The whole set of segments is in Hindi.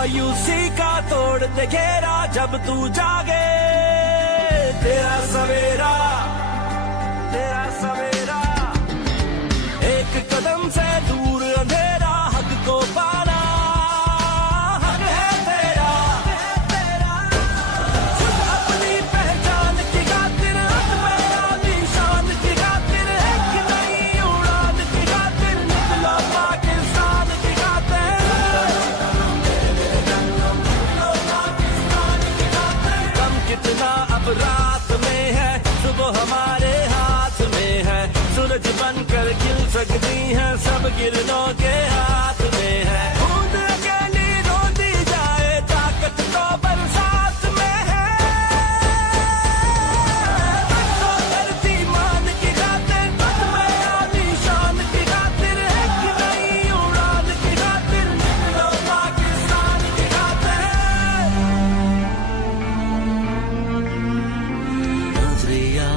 मायूसी का तोड़ दे घेरा जब तू जागे। तेरा सवेरा एक कदम से दूर अंधेरा, हक को पाना हक है तेरा। खुद अपनी पहचान की खातिर, अपनी शान की खातिर, एक नई उड़ान की खातिर निकला पाकिस्तान की खातिर। कम कितना अब रात में है, सुबह हमारे हाथ में है। सूरज बनकर खिल सकती है, सब गिरनों के हाथ में है। बूंद अकेली रोती जाए, ताकत तो बरसात में है। तो धरती मान की खातिर, में आली शान की खातिर, एक नई उड़ान की खातिर निकलो पाकिस्तान की खातिर। नजरिया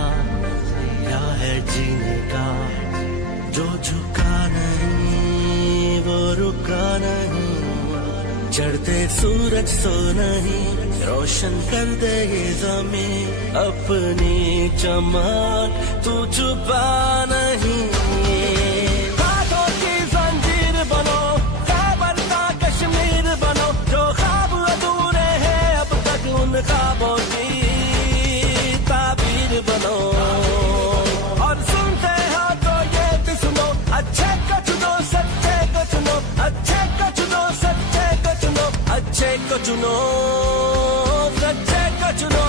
क्या है जीने का, जो झुका नहीं वो रुका नहीं। चढ़ते सूरज सो नहीं, रोशन कर दे ये ज़मीं अपनी चमक, तू छुपा नहीं। बातों की जंजीर बनो, खैबर का कश्मीर बनो। जो ख्वाब अधूरे हैं अब तक, उन ख्वाबों की ताबीर बनो। और सुनते हो तो ये भी सुनो, अच्छे को चुनो सच्चे को चुनो, अच्छे को चुनो सच्चे को चुनो, अच्छे को चुनो सच्चे को चुनो।